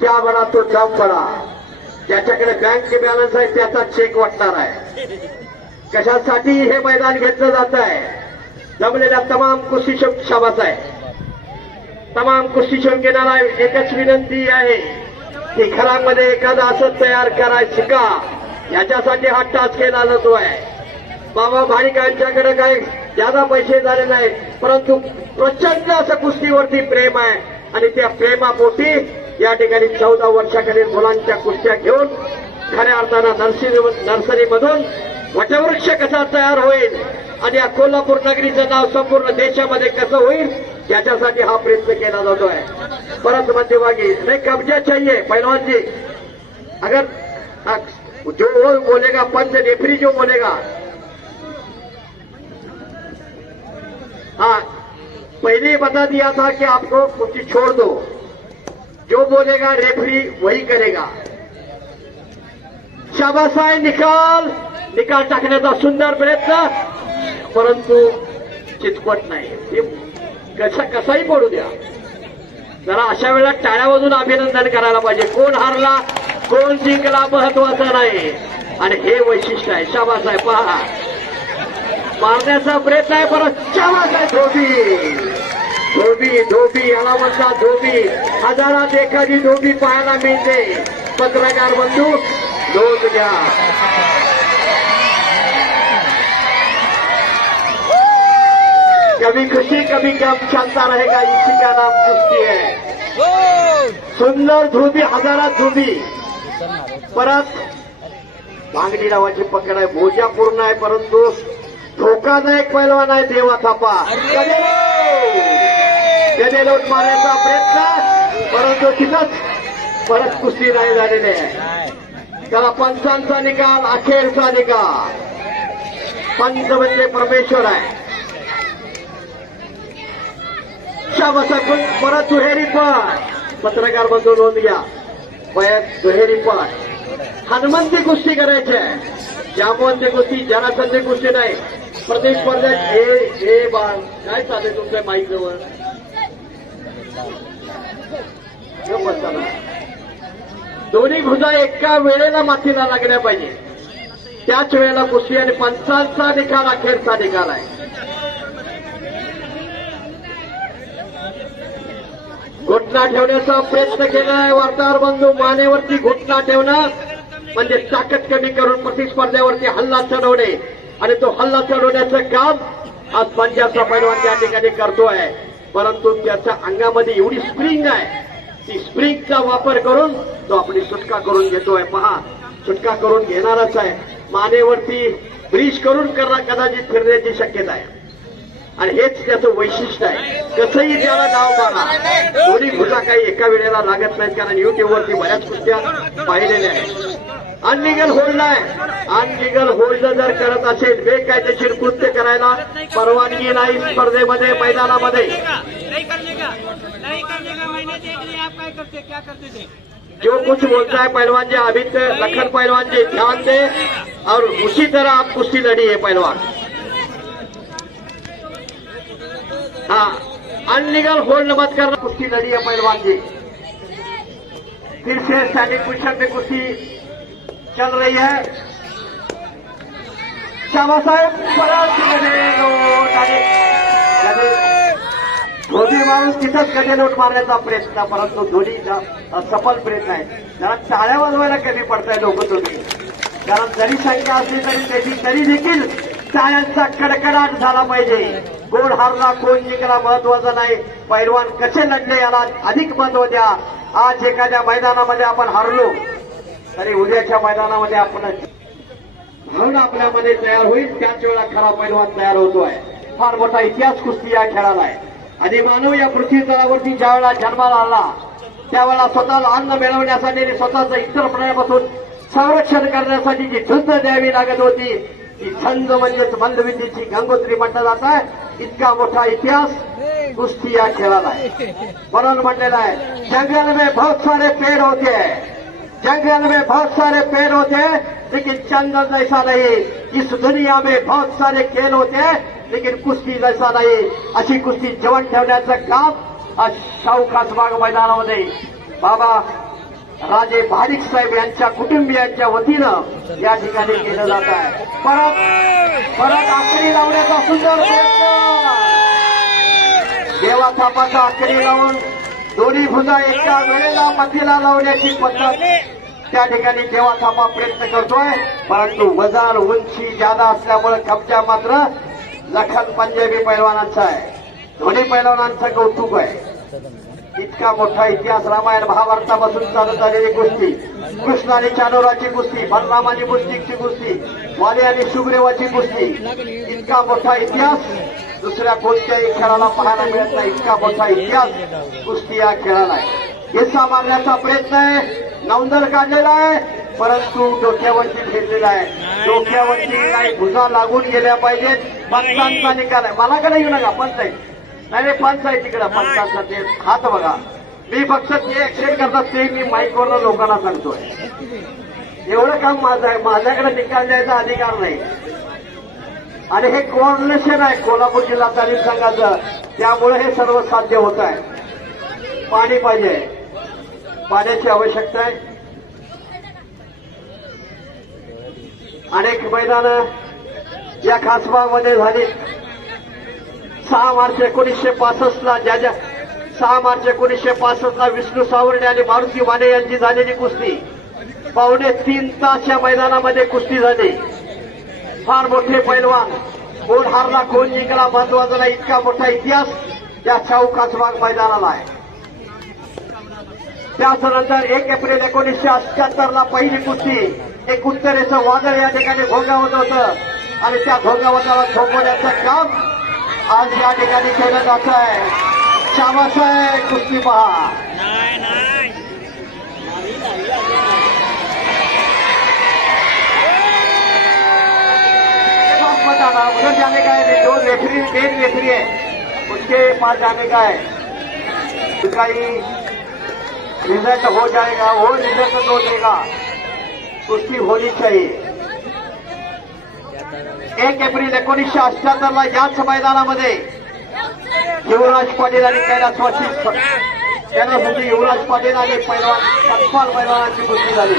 त्या म्हणा तो जाम पडा. ज्याच्याकडे बँक बॅलन्स आहे त्याचा चेक वाटणार आहे. कशासाठी हे मैदान घेतलं जात आहे जमलेल्या तमाम कुस्ती शाबास आहे. तमाम कुस्ती शंकेनाला एकच विनंती आहे की घरामध्ये एखादा असं तयार करायचं शिका याच्यासाठी हा टास्क केला जातोय बाबा भाडिकांच्याकडे काही ज्यादा पैसे झाले नाही परंतु प्रचंड असं कुस्तीवरती प्रेम आहे आणि त्या प्रेमापोटी या ठिकाणी चौदा वर्षाखालील मुलांच्या कुस्त्या घेऊन खऱ्या अर्थानं नर्सरी नर्सरीमधून वटवृक्ष कसा तयार होईल आणि या कोल्हापूर नगरीचं नाव संपूर्ण देशामध्ये कसं होईल याच्यासाठी हा प्रयत्न केला जातोय. परत मध्यभागी नाही कब्जा चाहिए पहलवान जी अगर जो वो बोलेगा पंच रेफरी जो बोलेगा. हाँ पहले ही बता दिया था कि आपको कुछ छोड़ दो. जो बोलेगा रेफरी वही करेगा। शाबासाय निकाल। निकाल टाकण्याचा सुंदर प्रयत्न। परंतु चितपट नाही. कसा कसाही पडू द्या. जरा अशा वेळेला टाळ्या वाजून अभिनंदन करायला पाहिजे. कोण हारला कोण जिंकला महत्वाचं नाही. आणि हे वैशिष्ट्य आहे. शाबासाहेब पहा. मारण्याचा प्रयत्न आहे परत शाबासाहेब आहे धोबी धोबी धोबी याला म्हणतात धोबी. हजारात एखादी धोबी पाहायला मिळते. पत्रकार बंधू नोंद घ्या. कभी खुशी कभी कम चलता रहेगा इसी का नाम कुश्ती है. सुंदर धोबी हजारात धोबी. परत भांगडी नावाची पकड आहे. भोजा पूर्ण आहे परंतु धोकादायक पैलवान आहे देवा थापा. त्याने लोट मारण्याचा प्रयत्न. परंतु तिथंच परत कुस्ती नाही झालेली. आहे त्याला पंचांचा निकाल अखेरचा निकाल. पंच म्हणजे परमेश्वर आहे. पण परत दुहेरी पण पत्रकार बंधू नोंद घ्या. वयात दुहेरी पण हनुमंती कुस्ती करायची. आहे जामवंती कुस्ती जनासंधी कुस्ती नाही. प्रदेश स्पर्धेत हे हे बाळ. काय चालेल तुमच्या माईक जवळ दोन्ही भुजा एका वेळेला मातीला लागल्या पाहिजे. त्याच वेळेला कुशी आणि पंचांचा निकाल अखेरचा निकाल आहे. घुटना ठेवण्याचा प्रयत्न केलाय वार्ताहर बंधू. मानेवरती घुटना ठेवणं म्हणजे ताकद कमी करून प्रतिस्पर्ध्यावरती हल्ला चढवणे. आणि तो हल्ला चढवण्याचं काम आज पंजाबचा पैलवान त्या ठिकाणी करतोय. परंतु त्याच्या अंगामध्ये एवढी स्प्रिंग आहे. ती स्प्रिंगचा वापर करून तो आपली सुटका करून घेतोय. पहा सुटका करून घेणारच आहे. मानेवरती ब्रिज करून करा कदाचित फिरण्याची शक्यता आहे. आणि हेच त्याचं वैशिष्ट्य आहे. कसंही त्याला नाव मारा दोन्ही भुजा काही एका वेळेला लागत नाहीत कारण युट्यूबवरती बऱ्याच कुस्त्या पाहिलेल्या आहेत. अनलिगल होल्ड आहे अनलिगल होल्ड जर करत असेल बेकायदेशीर कृत्य करायला परवानगी नाही स्पर्धेमध्ये मैदानामध्ये. जो कुछ बोलता है पहलवान जी अभी लखन पहलवान जी ध्यान दे। और उसी तरह आप कुश्ती लड़ी है पहलवान। हा. अनलीगल होल्ड मत करना कुश्ती लड़ी है पहलवान जी फिर से स्टैंडिंग पोजिशन में कुश्ती चल रही है. श्यामा साहेब परत गदेलोट आणि गदे- धोबी मारून तिथंच मारण्याचा प्रयत्न परंतु धोनीचा सफल प्रयत्न आहे. जरा टाळ्या वाजवायला कमी पडताय लोक तुम्ही कारण जरी संख्या असली तरी त्याची तरी देखील टाळ्यांचा कडकडाट झाला पाहिजे. कोण हारला कोण जिंकला महत्वाचं नाही. पैलवान कसे लढले याला अधिक महत्त्व द्या. आज एखाद्या मैदानामध्ये आपण हारलो तरी उद्याच्या मैदानामध्ये आपण भावना आपल्यामध्ये तयार होईल त्याच वेळा खरा पैलवान तयार होतोय. फार मोठा इतिहास कुस्ती या खेळाला आहे. आणि मानव या पृथ्वी तळावरती ज्या वेळा जन्माला आला त्यावेळेला स्वतःला अन्न मिळवण्यासाठी आणि स्वतःचं इतर प्राण्यापासून संरक्षण करण्यासाठी जी झुंज द्यावी लागत होती ती छंद म्हणजेच मल्लविद्येची गंगोत्री म्हटलं जात. आहे इतका मोठा इतिहास कुस्ती या खेळाला आहे. म्हणून म्हणलेला आहे जंगल में बहुत सारे पेड़ होते हैं. जंगल में बहुत सारे पेड़ होते हैं लेकिन जंगल जैसा नहीं. इस दुनिया में बहुत सारे खेल होते हैं लेकिन कुस्ती जैसा नाही. अशी कुस्ती जेवण ठेवण्याचं काम आज शाहू खासबाग मैदानामध्ये बाबा राजे भारिक साहेब यांच्या कुटुंबियांच्या वतीनं या ठिकाणी केलं जात आहे. परत परत आकडी लावण्याचा सुंदर प्रयत्न. देवा थापाचा आकडी लावून दोन्ही भुजा एका वेळेला मथीला लावण्याची पद्धत. त्या ठिकाणी देवा थापा प्रयत्न करतोय. परंतु वजन उंची जादा असल्यामुळे कब्जा मात्र लखन पंजाबी पैलवानांचा आहे. दोन्ही पैलवानांचं कौतुक आहे. इतका मोठा इतिहास रामायण महाभारतापासून चालत आलेली कुस्ती. कृष्ण आणि चानोराची कुस्ती बलराम आणि मुस्तिकची कुस्ती वाले आणि सुग्रेवाची कुस्ती. इतका मोठा इतिहास दुसऱ्या कोणत्याही खेळाला पाहायला मिळत नाही. इतका मोठा इतिहास कुस्ती या खेळाला आहे. हिस्सा मारण्याचा प्रयत्न आहे. नवंदर काढलेला आहे. परंतु डोक्यावरती फिरलेला आहे. डोक्यावरती काही भुजा लागून गेल्या पाहिजेत. पंचांचा निकाल आहे. मला कडे येऊ नका? पंच नाही. नाही पंच आहे तिकडं पंचांचा ते हात बघा. मी फक्त जे एक्सेप्ट करतात ते मी माईकवर लोकांना सांगतोय. एवढं काम माझं आहे. माझ्याकडे निकाल द्यायचा अधिकार नाही. आणि हे कोऑर्डिनेशन आहे कोल्हापूर जिल्हा तालीम संघाचं. त्यामुळे हे सर्व साध्य होत आहे. पाणी पाहिजे. पाण्याची आवश्यकता आहे. अनेक मैदानं या खासबागमध्ये झाली सहा मार्च एकोणीसशे पासष्ट ला ज्या ज्या सहा मार्च एकोणीसशे पासष्ट ला विष्णू सावर्डे आणि मारुती माने यांची झालेली कुस्ती. पावणे तीन तास या मैदानामध्ये कुस्ती झाली. फार मोठे पैलवान. कोण हारला कोण जिंकला महत्त्वाचा इतका मोठा इतिहास या शाहू काचबाग मैदानाला आहे. त्याचनंतर एक एप्रिल एकोणीसशे अठ्याहत्तर ला पहिली कुस्ती एक उत्तरेचं वादळ या ठिकाणी घोंगावत होतं. आणि त्या घोंगावताला थोपवण्याचं काम आज या ठिकाणी केलं जात आहे. शाबास कुस्ती पहा. मत आना उधर जाने का है जो रेफरी मेन रेफरी है उसके पास जाने का है उसका ही रिजल्ट हो जाएगा वो रिजल्ट तो देगा कुस्ती होनी चाहिए एक एप्रिल एकोणीसशे अठ्याहत्तर ला याच मैदानामध्ये युवराज पाटील आणि कैलास वाशी कैलासवासी म्हणजे युवराज पाटील आणि पैलवान सतपाल पैलवानाची कुस्ती झाली.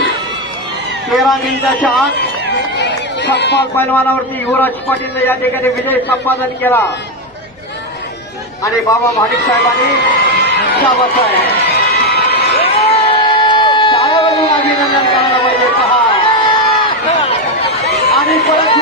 तेरा मिनिटाच्या आत सतपाल पैलवानावरती युवराज पाटीलने या ठिकाणी विजय संपादन केला. आणि बाबा भाडिक साहेबांनी शाबास शाळेवरून अभिनंदन करायला पाहिजे. पहा. आणि परत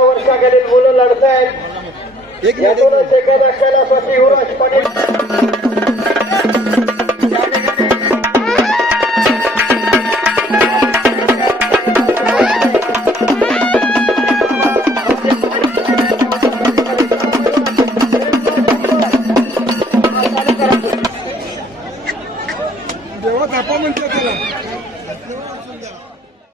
वर्षाखालील मुलं लढतायत. एखादा कैलासवासी